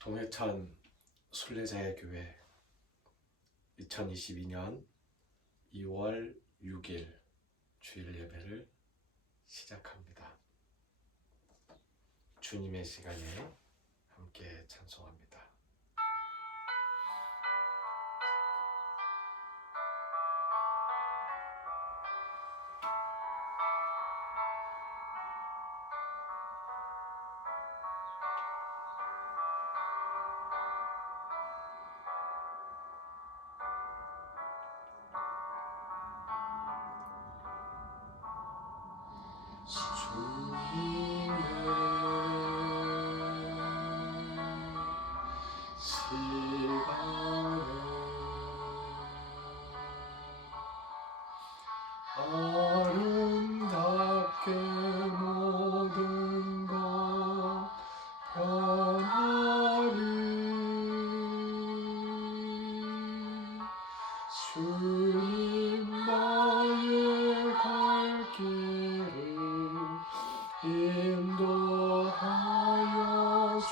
동해천 순례자의 교회 2022년 2월 6일 주일 예배를 시작합니다. 주님의 시간에 함께 찬송합니다. 아름답게 모든 것 변하리. 주님 나의 갈 길을 인도하여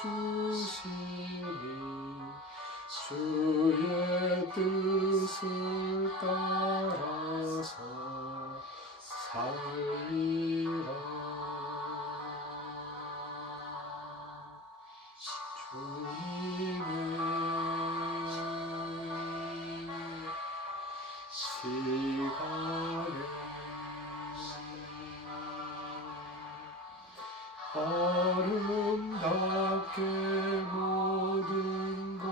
주시니 주의 뜻을 따라서 살리라. 주님의 시간에 아름답게 모든 것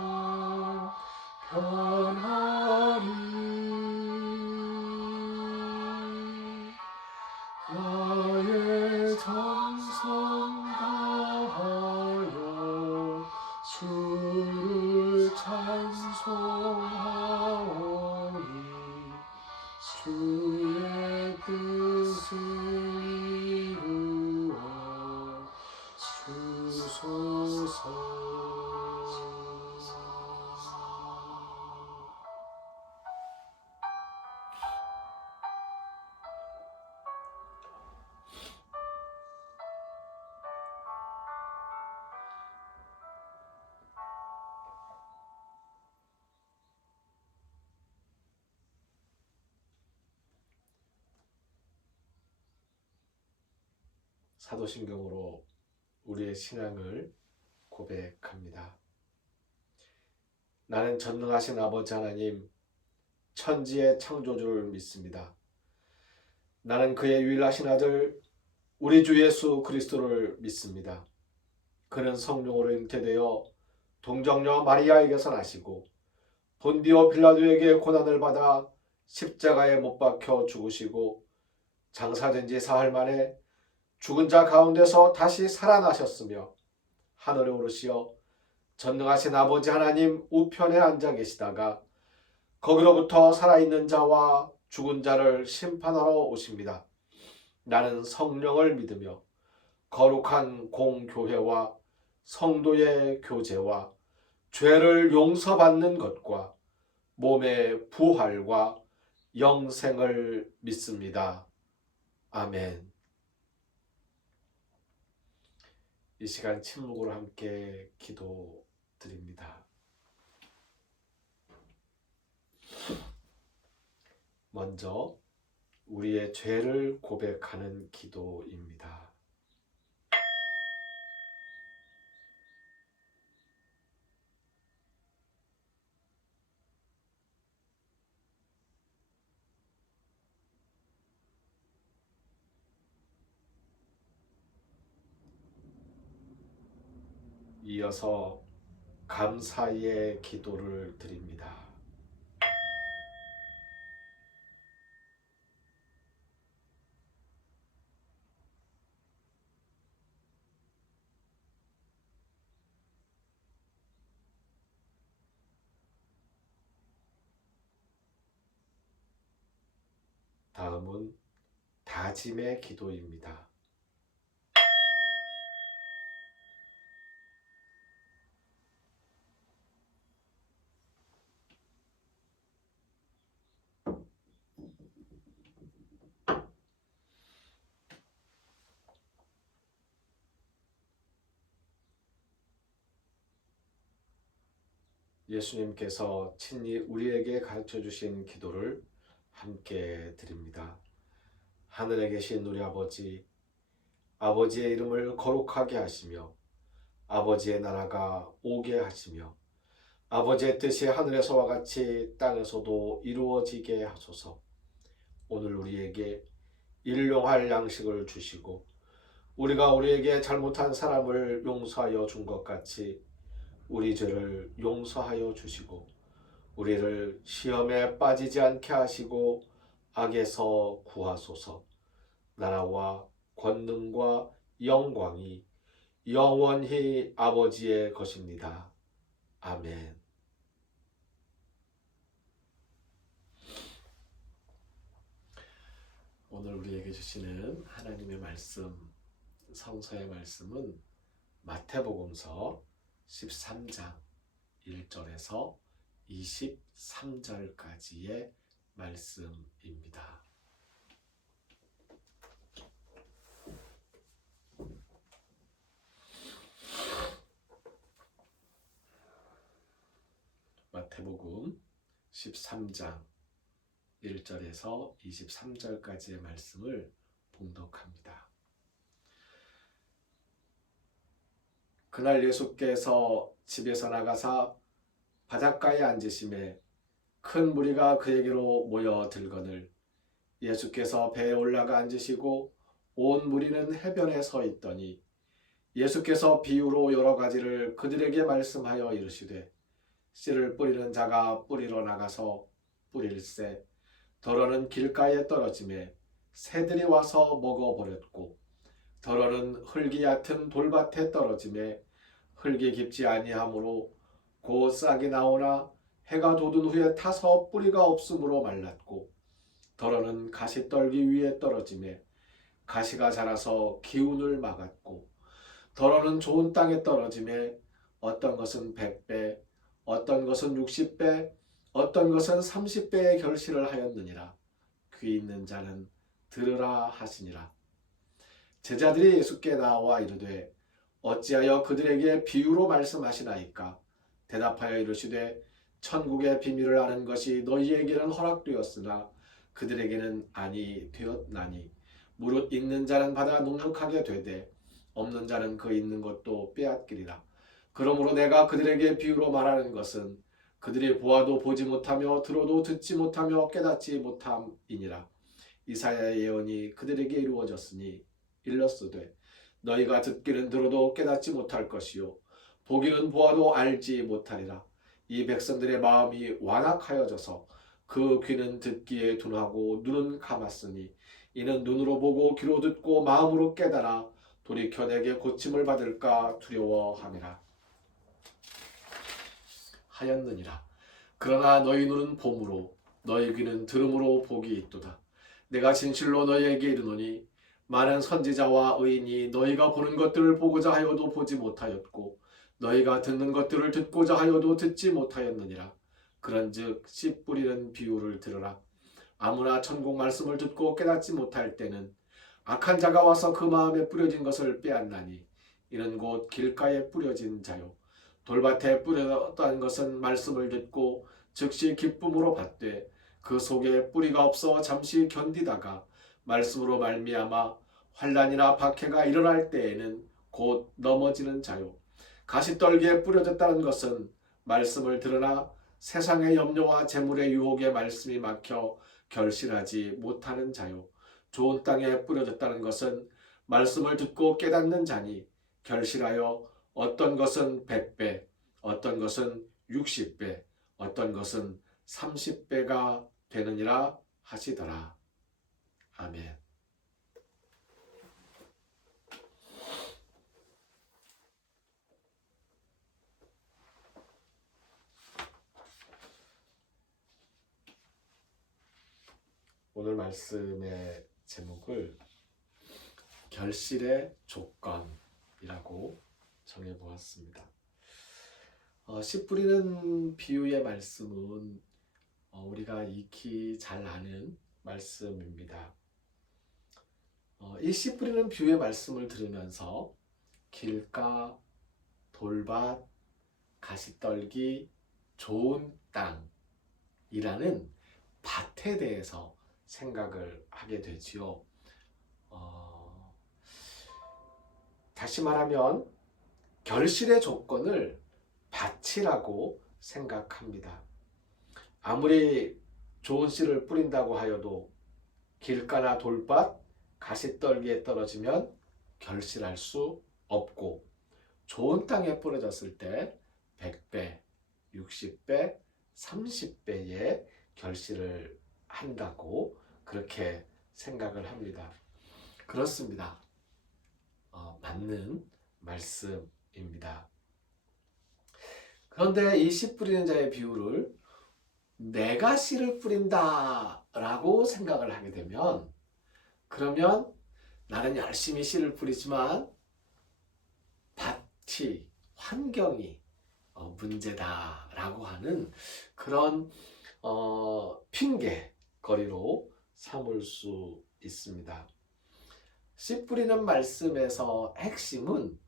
변하리. 나의 정성 다하여 주를 찬송하오니 주의 뜻을 이루어 주소서. 사도신경으로 우리의 신앙을 고백합니다. 나는 전능하신 아버지 하나님, 천지의 창조주를 믿습니다. 나는 그의 유일하신 아들 우리 주 예수 그리스도를 믿습니다. 그는 성령으로 잉태되어 동정녀 마리아에게서 나시고 본디오 빌라도에게 고난을 받아 십자가에 못 박혀 죽으시고 장사된 지 사흘 만에 죽은 자 가운데서 다시 살아나셨으며 하늘에 오르시어 전능하신 아버지 하나님 우편에 앉아 계시다가 거기로부터 살아있는 자와 죽은 자를 심판하러 오십니다. 나는 성령을 믿으며 거룩한 공교회와 성도의 교제와 죄를 용서받는 것과 몸의 부활과 영생을 믿습니다. 아멘. 이 시간 침묵으로 함께 기도드립니다. 먼저 우리의 죄를 고백하는 기도입니다. 이어서 감사의 기도를 드립니다. 다음은 다짐의 기도입니다. 예수님께서 친히 우리에게 가르쳐 주신 기도를 함께 드립니다. 하늘에 계신 우리 아버지, 아버지의 이름을 거룩하게 하시며 아버지의 나라가 오게 하시며 아버지의 뜻이 하늘에서와 같이 땅에서도 이루어지게 하소서. 오늘 우리에게 일용할 양식을 주시고 우리가 우리에게 잘못한 사람을 용서하여 준 것 같이 우리 죄를 용서하여 주시고 우리를 시험에 빠지지 않게 하시고 악에서 구하소서. 나라와 권능과 영광이 영원히 아버지의 것입니다. 아멘. 오늘 우리에게 주시는 하나님의 말씀, 성서의 말씀은 마태복음서 13장 1절에서 23절까지의 말씀입니다. 마태복음 13장 1절에서 23절까지의 말씀을 봉독합니다. 그날 예수께서 집에서 나가사 바닷가에 앉으심에 큰 무리가 그에게로 모여들거늘 예수께서 배에 올라가 앉으시고 온 무리는 해변에 서 있더니 예수께서 비유로 여러 가지를 그들에게 말씀하여 이르시되 씨를 뿌리는 자가 뿌리러 나가서 뿌릴새 더러는 길가에 떨어지매 새들이 와서 먹어버렸고 더러는 흙이 얕은 돌밭에 떨어지매 흙이 깊지 아니하므로 곧 싹이 나오나 해가 돋은 후에 타서 뿌리가 없으므로 말랐고 더러는 가시떨기 위에 떨어지매 가시가 자라서 기운을 막았고 더러는 좋은 땅에 떨어지매 어떤 것은 100배 어떤 것은 60배 어떤 것은 30배의 결실을 하였느니라. 귀 있는 자는 들으라 하시니라. 제자들이 예수께 나와 이르되 어찌하여 그들에게 비유로 말씀하시나이까? 대답하여 이르시되 천국의 비밀을 아는 것이 너희에게는 허락되었으나 그들에게는 아니 되었나니 무릇 있는 자는 받아 넉넉하게 되되 없는 자는 그 있는 것도 빼앗기리라. 그러므로 내가 그들에게 비유로 말하는 것은 그들이 보아도 보지 못하며 들어도 듣지 못하며 깨닫지 못함이니라. 이사야의 예언이 그들에게 이루어졌으니 일렀으되 너희가 듣기는 들어도 깨닫지 못할 것이요 보기는 보아도 알지 못하리라. 이 백성들의 마음이 완악하여져서 그 귀는 듣기에 둔하고 눈은 감았으니 이는 눈으로 보고 귀로 듣고 마음으로 깨달아 돌이켜 내게 고침을 받을까 두려워함이라. 하였느니라. 그러나 너희 눈은 봄으로 너희 귀는 들음으로 복이 있도다. 내가 진실로 너희에게 이르노니 많은 선지자와 의인이 너희가 보는 것들을 보고자 하여도 보지 못하였고 너희가 듣는 것들을 듣고자 하여도 듣지 못하였느니라. 그런즉 씨 뿌리는 비유를 들으라. 아무나 천국 말씀을 듣고 깨닫지 못할 때는 악한 자가 와서 그 마음에 뿌려진 것을 빼앗나니 이는 곧 길가에 뿌려진 자요 돌밭에 뿌려졌다는 것은 말씀을 듣고 즉시 기쁨으로 받되 그 속에 뿌리가 없어 잠시 견디다가 말씀으로 말미암아 환난이나 박해가 일어날 때에는 곧 넘어지는 자요 가시떨기에 뿌려졌다는 것은 말씀을 들으나 세상의 염려와 재물의 유혹에 말씀이 막혀 결실하지 못하는 자요 좋은 땅에 뿌려졌다는 것은 말씀을 듣고 깨닫는 자니 결실하여 어떤 것은 100배, 어떤 것은 60배, 어떤 것은 30배가 되느니라 하시더라. 아멘. 오늘 말씀의 제목을 결실의 조건이라고 정해보았습니다. 씨 뿌리는 비유의 말씀은 우리가 익히 잘 아는 말씀입니다. 이 씨 뿌리는 비유의 말씀을 들으면서 길가, 돌밭, 가시떨기, 좋은 땅이라는 밭에 대해서 생각을 하게 되지요. 다시 말하면 결실의 조건을 밭이라고 생각합니다. 아무리 좋은 씨를 뿌린다고 하여도 길가나 돌밭, 가시떨기에 떨어지면 결실할 수 없고, 좋은 땅에 뿌려졌을 때 100배, 60배, 30배의 결실을 한다고 그렇게 생각을 합니다. 그렇습니다. 맞는 말씀입니다. 그런데 이 씨 뿌리는 자의 비유를 내가 씨를 뿌린다 라고 생각을 하게 되면, 그러면 나는 열심히 씨를 뿌리지만 밭이, 환경이 문제다라고 하는 그런 핑계거리로 삼을 수 있습니다. 씨 뿌리는 말씀에서 핵심은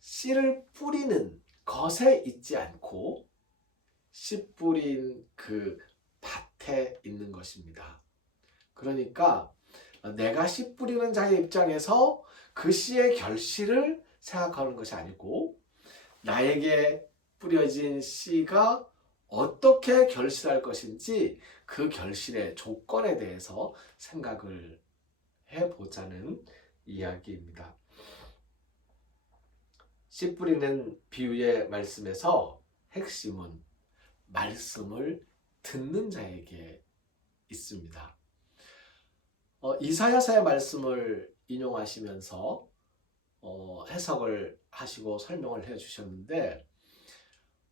씨를 뿌리는 것에 있지 않고 씨 뿌린 그 밭에 있는 것입니다. 그러니까 내가 씨 뿌리는 자의 입장에서 그 씨의 결실을 생각하는 것이 아니고, 나에게 뿌려진 씨가 어떻게 결실할 것인지 그 결실의 조건에 대해서 생각을 해보자는 이야기입니다. 씨 뿌리는 비유의 말씀에서 핵심은 말씀을 듣는 자에게 있습니다. 이사야서의 말씀을 인용하시면서 해석을 하시고 설명을 해주셨는데,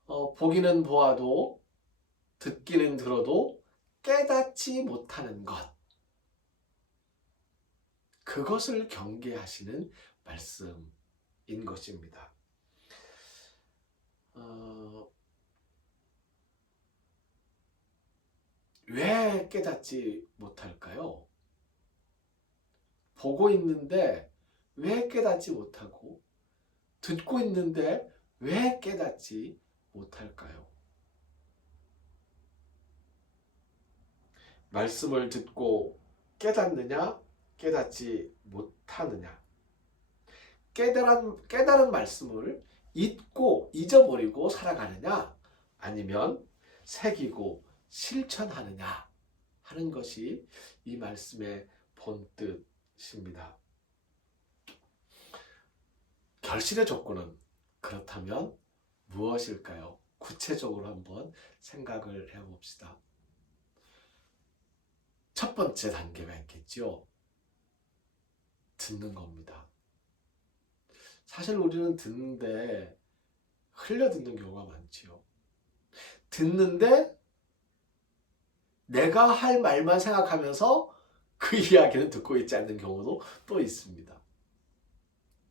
보기는 보아도 듣기는 들어도 깨닫지 못하는 것, 그것을 경계하시는 말씀인 것입니다. 왜 깨닫지 못할까요? 보고 있는데 왜 깨닫지 못하고, 듣고 있는데 왜 깨닫지 못할까요? 말씀을 듣고 깨닫느냐, 깨닫지 못하느냐. 깨달은 말씀을 잊고 잊어버리고 살아가느냐, 아니면 새기고 실천하느냐 하는 것이 이 말씀의 본뜻입니다. 결실의 조건은 그렇다면 무엇일까요? 구체적으로 한번 생각을 해봅시다. 첫 번째 단계가 있겠죠. 듣는 겁니다. 사실 우리는 듣는데 흘려 듣는 경우가 많지요. 듣는데 내가 할 말만 생각하면서 그 이야기는 듣고 있지 않는 경우도 또 있습니다.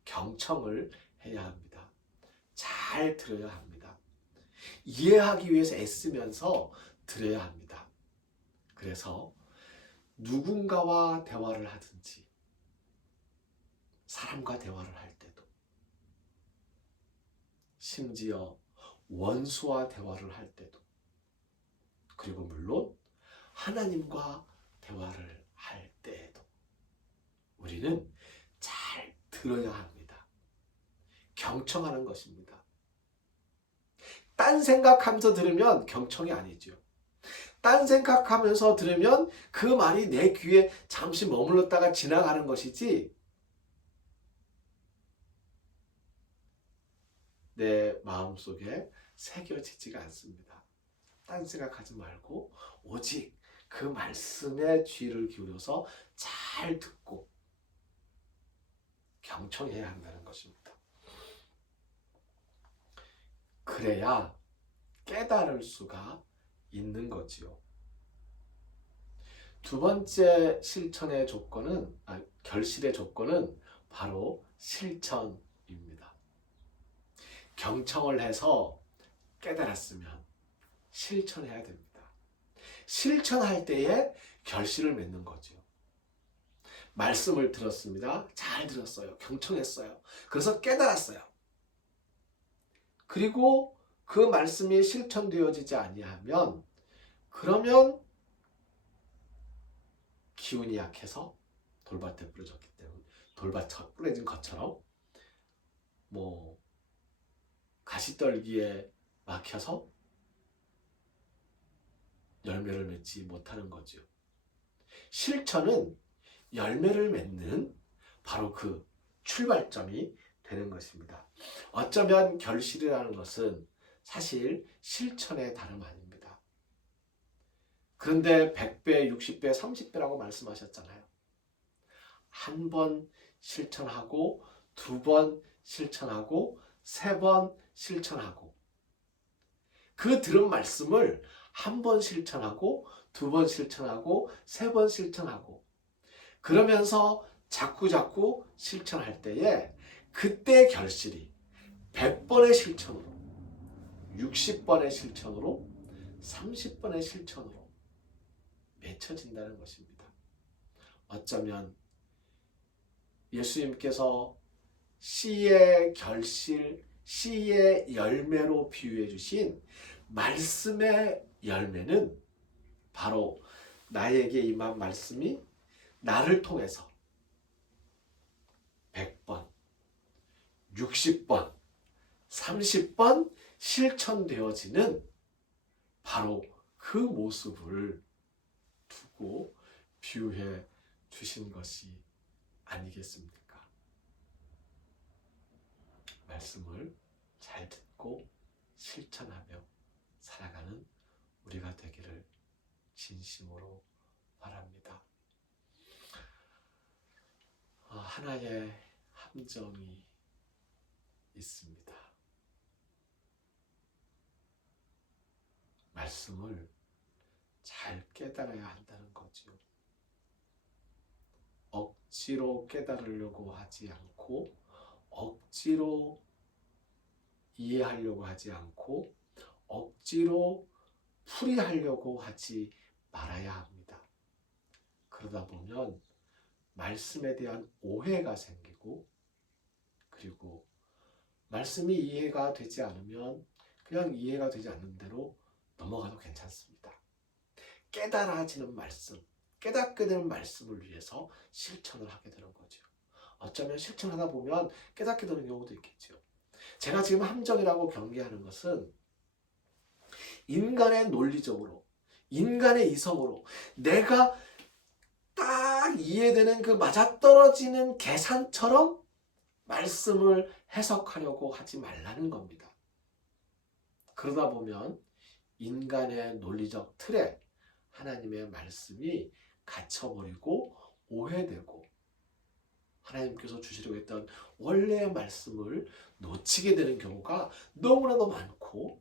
경청을 해야 합니다. 잘 들어야 합니다. 이해하기 위해서 애쓰면서 들어야 합니다. 그래서 누군가와 대화를 하든지, 사람과 대화를 할 때도, 심지어 원수와 대화를 할 때도, 그리고 물론 하나님과 대화를 할 때에도 우리는 잘 들어야 합니다. 경청하는 것입니다. 딴 생각하면서 들으면 경청이 아니죠. 딴 생각하면서 들으면 그 말이 내 귀에 잠시 머물렀다가 지나가는 것이지, 내 마음속에 새겨지지가 않습니다. 딴 생각하지 말고 오직 그 말씀에 귀를 기울여서 잘 듣고 경청해야 한다는 것입니다. 그래야 깨달을 수가 있는 거지요. 두 번째 실천의 조건은, 결실의 조건은 바로 실천입니다. 경청을 해서 깨달았으면 실천해야 됩니다. 실천할 때에 결실을 맺는 거죠. 말씀을 들었습니다. 잘 들었어요. 경청했어요. 그래서 깨달았어요. 그리고 그 말씀이 실천되어지지 아니하면 그러면 기운이 약해서 돌밭에 부러졌기 때문에 돌밭 부러진 것처럼 뭐 가시떨기에 막혀서 열매를 맺지 못하는 거죠. 실천은 열매를 맺는 바로 그 출발점이 되는 것입니다. 어쩌면 결실이라는 것은 사실 실천의 다름 아닙니다. 그런데 100배, 60배, 30배라고 말씀하셨잖아요. 한 번 실천하고, 두 번 실천하고, 세 번 실천하고, 그 들은 말씀을 한 번 실천하고, 두 번 실천하고, 세 번 실천하고, 그러면서 자꾸 실천할 때에 그때 결실이 100번의 실천으로, 60번의 실천으로, 30번의 실천으로 맺혀진다는 것입니다. 어쩌면 예수님께서 씨의 결실, 씨의 열매로 비유해 주신 말씀의 열매는 바로 나에게 임한 말씀이 나를 통해서 100번, 60번, 30번 실천되어지는 바로 그 모습을 두고 비유해 주신 것이 아니겠습니까? 말씀을 잘 듣고 실천하며 살아가는 우리가 되기를 진심으로 바랍니다. 하나의 함정이 있습니다. 말씀을 잘 깨달아야 한다는 거지요. 억지로 깨달으려고 하지 않고, 억지로 이해하려고 하지 않고, 억지로 풀이하려고 하지 말아야 합니다. 그러다 보면 말씀에 대한 오해가 생기고, 그리고 말씀이 이해가 되지 않으면 그냥 이해가 되지 않는 대로 넘어가도 괜찮습니다. 깨달아지는 말씀, 깨닫게 되는 말씀을 위해서 실천을 하게 되는 거죠. 어쩌면 실천하다 보면 깨닫게 되는 경우도 있겠죠. 제가 지금 함정이라고 경계하는 것은 인간의 논리적으로, 인간의 이성으로 내가 딱 이해되는 그 맞아떨어지는 계산처럼 말씀을 해석하려고 하지 말라는 겁니다. 그러다 보면 인간의 논리적 틀에 하나님의 말씀이 갇혀버리고 오해되고 하나님께서 주시려고 했던 원래의 말씀을 놓치게 되는 경우가 너무나도 많고,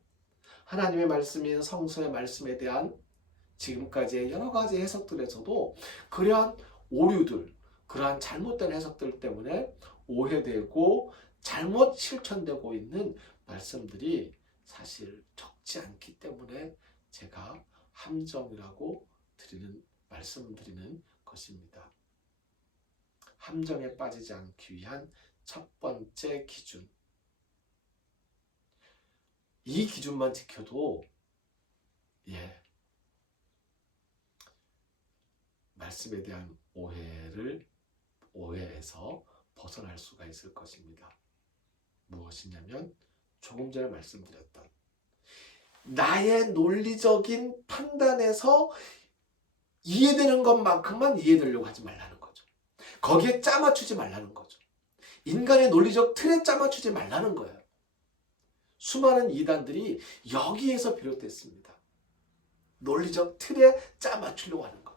하나님의 말씀인 성서의 말씀에 대한 지금까지의 여러 가지 해석들에서도 그러한 오류들, 그러한 잘못된 해석들 때문에 오해되고 잘못 실천되고 있는 말씀들이 사실 적지 않기 때문에 제가 함정이라고 말씀드리는 것입니다. 함정에 빠지지 않기 위한 첫 번째 기준. 이 기준만 지켜도 말씀에 대한 오해에서 벗어날 수가 있을 것입니다. 무엇이냐면 조금 전에 말씀드렸던 나의 논리적인 판단에서 이해되는 것만큼만 이해되려고 하지 말라는 거죠. 거기에 짜맞추지 말라는 거죠. 인간의 논리적 틀에 짜맞추지 말라는 거예요. 수많은 이단들이 여기에서 비롯됐습니다. 논리적 틀에 짜맞추려고 하는 것.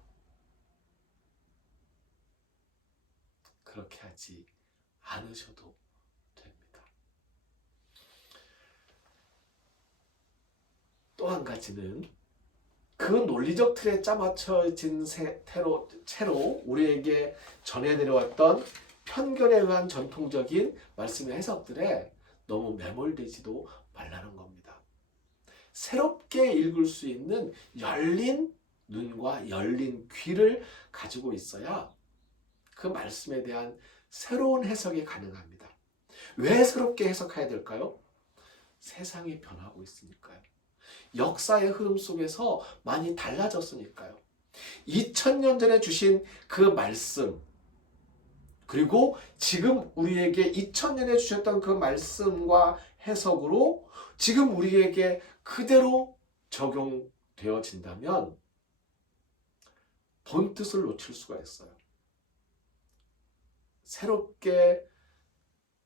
그렇게 하지 않으셔도 됩니다. 또 한 가지는 그 논리적 틀에 짜맞춰진 채로 우리에게 전해내려왔던 편견에 의한 전통적인 말씀의 해석들에 너무 매몰되지도 말라는 겁니다. 새롭게 읽을 수 있는 열린 눈과 열린 귀를 가지고 있어야 그 말씀에 대한 새로운 해석이 가능합니다. 왜 새롭게 해석해야 될까요? 세상이 변하고 있으니까요. 역사의 흐름 속에서 많이 달라졌으니까요. 2000년 전에 주신 그 말씀, 그리고 지금 우리에게 2000년에 주셨던 그 말씀과 해석으로 지금 우리에게 그대로 적용되어진다면 본뜻을 놓칠 수가 있어요. 새롭게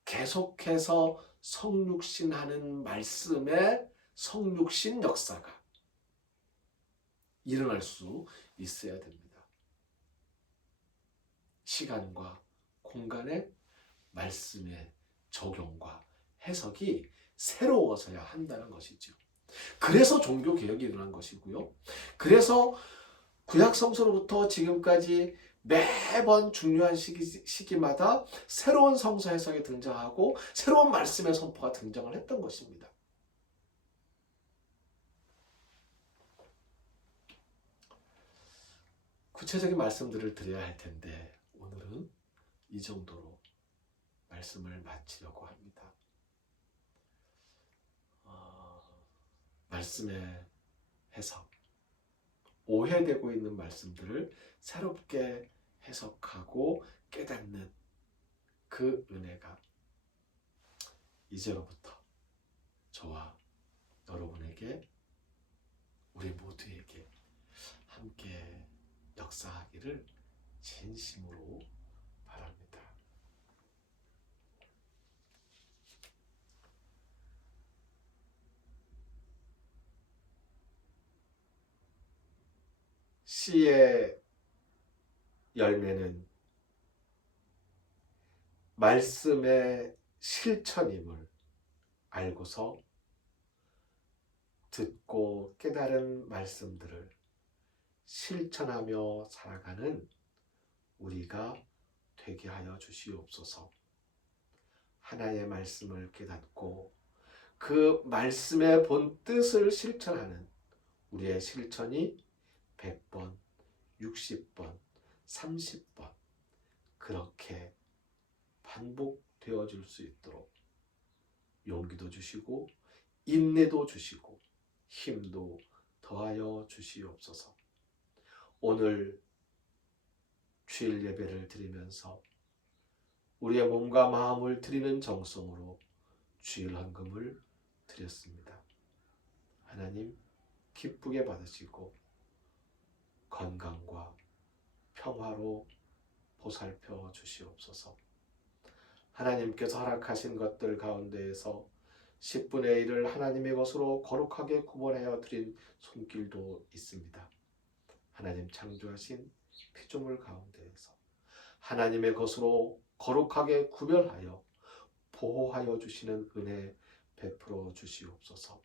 계속해서 성육신하는 말씀의 성육신 역사가 일어날 수 있어야 됩니다. 시간과 공간의 말씀의 적용과 해석이 새로워져야 한다는 것이죠. 그래서 종교개혁이 일어난 것이고요. 그래서 구약성서로부터 지금까지 매번 중요한 시기마다 새로운 성서 해석이 등장하고 새로운 말씀의 선포가 등장을 했던 것입니다. 구체적인 말씀들을 드려야 할 텐데 오늘은 이 정도로 말씀을 마치려고 합니다. 말씀의 해석, 오해되고 있는 말씀들을 새롭게 해석하고 깨닫는 그 은혜가 이제로부터 저와 여러분에게, 우리 모두에게 함께 역사하기를 진심으로 바랍니다. 씨의 열매는 말씀의 실천임을 알고서 듣고 깨달은 말씀들을 실천하며 살아가는 우리가 되게 하여 주시옵소서. 하나의 말씀을 깨닫고 그 말씀의 본 뜻을 실천하는 우리의 실천이 100번, 60번, 30번 그렇게 반복되어 줄 수 있도록 용기도 주시고 인내도 주시고 힘도 더하여 주시옵소서. 오늘 주일 예배를 드리면서 우리의 몸과 마음을 드리는 정성으로 주일 헌금을 드렸습니다. 하나님 기쁘게 받으시고 건강과 평화로 보살펴 주시옵소서. 하나님께서 허락하신 것들 가운데에서 10분의 1을 하나님의 것으로 거룩하게 구분하여 드린 손길도 있습니다. 하나님 창조하신 피조물 가운데에서 하나님의 것으로 거룩하게 구별하여 보호하여 주시는 은혜 베풀어 주시옵소서.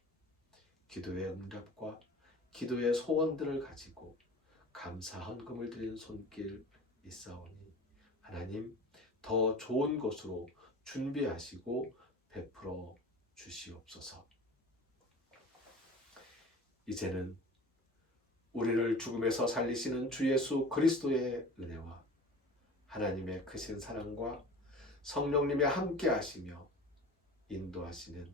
기도의 응답과 기도의 소원들을 가지고 감사 헌금을 드린 손길 있사오니 하나님 더 좋은 곳으로 준비하시고 베풀어 주시옵소서. 이제는 우리를 죽음에서 살리시는 주 예수 그리스도의 은혜와 하나님의 크신 사랑과 성령님의 함께 하시며 인도하시는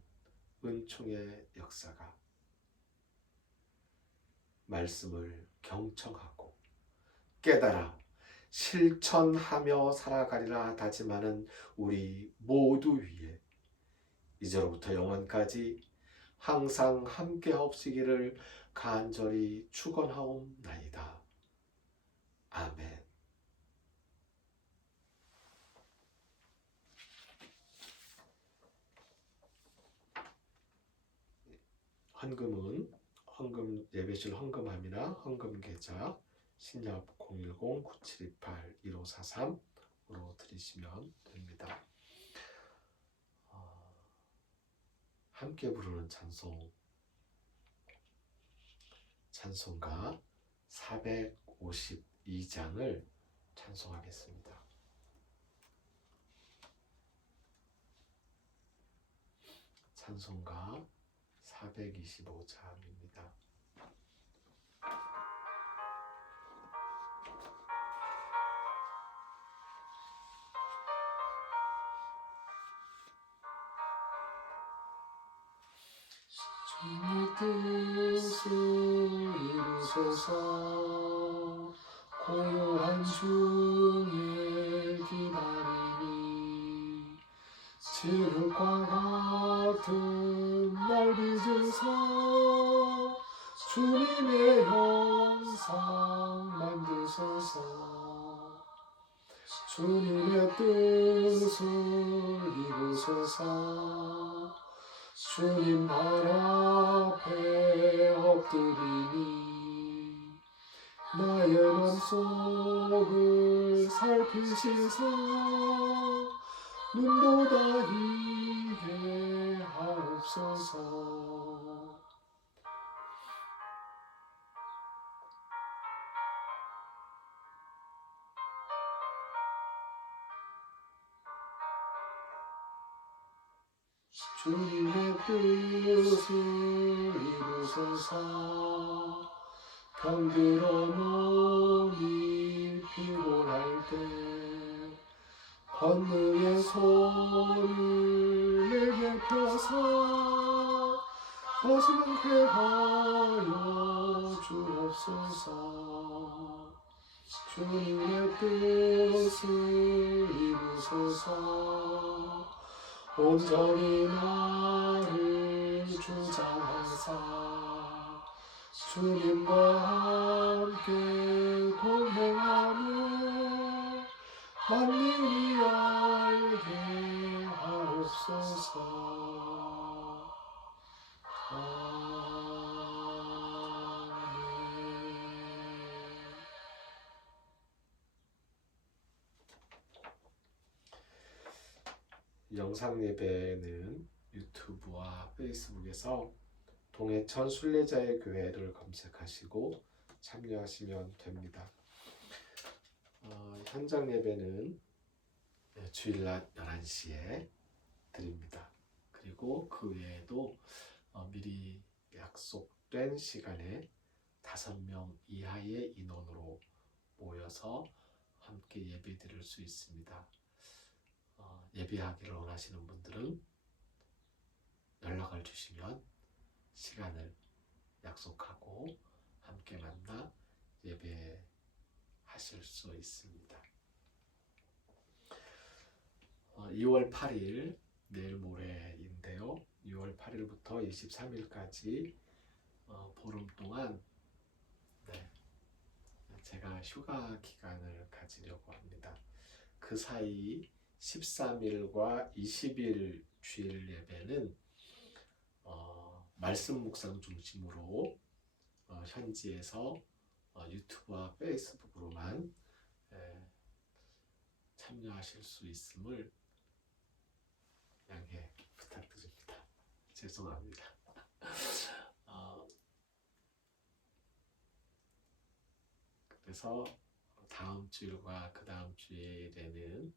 은총의 역사가 말씀을 경청하고 깨달아 실천하며 살아가리라 다짐하는 우리 모두 위에 이제로부터 영원까지 항상 함께 하옵시기를 간절히 축원하옵나이다. 아멘. 헌금은 예배실 헌금함이나 헌금계좌 신협 010-9728-1543으로 드리시면 됩니다. 함께 부르는 찬송가 452장을 찬송하겠습니다. 찬송가 425장입니다. 이 뜻을 이루소서. 고요한 중에 기다리니 진흙과 같은 날 빚으사 주님의 형상 만드소서. 주님의 뜻을 이루소서. 주님 발 앞에 엎드리니 나의 맘속을 살피시사 눈도 다히게 하옵소서. 주님의 뜻을 이루소서. 병들어 몸이 피곤할 때 권능의 손을 내게 펴사 가슴 쾌하여 주옵소서. 주님의 뜻을 이루소서. 온전히 나를 주장하사 주님과 함께 동행하며 만민이 알게 하옵소서. 영상 예배는 유튜브와 페이스북에서 동해천 순례자의 교회를 검색하시고 참여하시면 됩니다. 현장 예배는 주일날 11시에 드립니다. 그리고 그 외에도 미리 약속된 시간에 5명 이하의 인원으로 모여서 함께 예배 드릴 수 있습니다. 예배하기를 원하시는 분들은 연락을 주시면 시간을 약속하고 함께 만나 예배하실 수 있습니다. 2월 8일 내일 모레인데요. 2월 8일부터 23일까지 보름 동안 제가 휴가 기간을 가지려고 합니다. 그 사이 13일과 20일 주일 예배는 말씀 묵상 중심으로 현지에서 유튜브와 페이스북으로만 참여하실 수 있음을 양해 부탁드립니다. 죄송합니다. 그래서 다음 주일과 그 다음 주일에는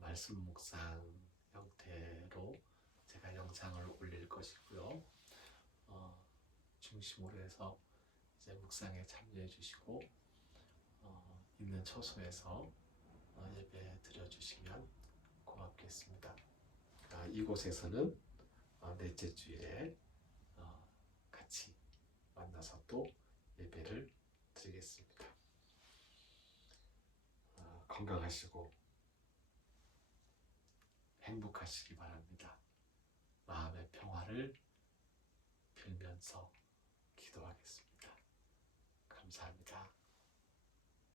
말씀 묵상 형태로 제가 영상을 올릴 것이고요. 중심으로 해서 이제 묵상에 참여해 주시고 있는 처소에서 예배 드려주시면 고맙겠습니다. 이곳에서는 넷째 주일에 같이 만나서 또 예배를 드리겠습니다. 건강하시고 행복하시기 바랍니다. 마음의 평화를 빌면서